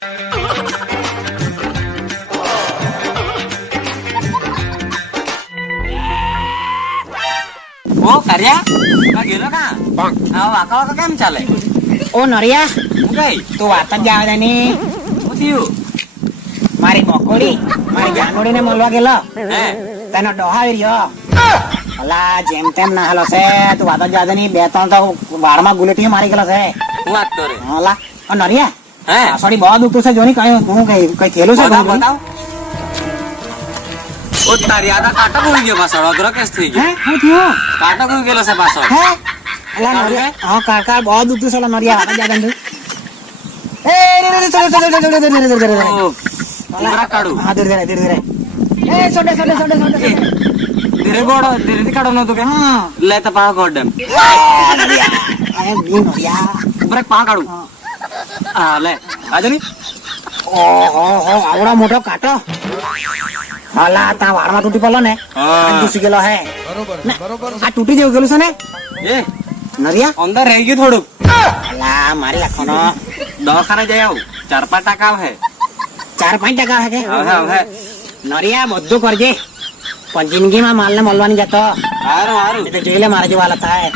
ઓ કર્યા આ ગેલો કા આ વાકા કેમ ચાલે? ઓ નરિયા, હું ગઈ તું વાત જ જાવ ની. હું થયું? મારી બકોડી મારી જાનોડી ને મળવા ગયેલો, હે તેનો ડોહાવી રહ્યો. અલા જેમ તેમ ના હાલો છે, તું વાત જ જાવ ની. 2-3 તો વાળમાં ગુલેટી મારી ગયેલો છે. હું વાત કરે? અલા ઓ નરિયા, હે સોરી બહુ દુખતું છે. જોની કઈ હું કઈ થયેલું છે? બતાવ બતાવ. ઓ તારી આદા કાટો કોઈ ગયો પાછળ અગ્ર કેસ થઈ હે ગયો. શું થયું? કાટો કોઈ ગયેલો છે પાછળ. હે અલા નરિયા, હા કાકા બહુ દુખતું છે. અલા નરિયા વાત જ જાવ ની. એ રે ઓ ઉમરા કાઢું હા ધીરે એ સોડે ધીરે ગોડો ધીરે કાઢો નતો કે હા લે તો પા ગોડમ અરે બી નરિયા. ઉમરા પા કાઢું. હા લે આજે ની ઓહો આવડો મોટો કાંટો. હાલા તા વાળમાં તૂટી પડલો ને, હા. ઘૂસી ગયેલો હે. આ તૂટી જેવું ગયેલું છે ને એ નરિયા. અંદર રહી ગયું થોડુંક. હાલા મારી લાખોનો દવાખાને જઈ આવું 4-5 ટકા આવે 4-5% હે કે? હવે નરિયા બધું કરજે, પણ જિંદગીમાં માલને મળવાની જતો. હારું હારું એટલે જોઈ લે મારા જેવા હાલત થાય.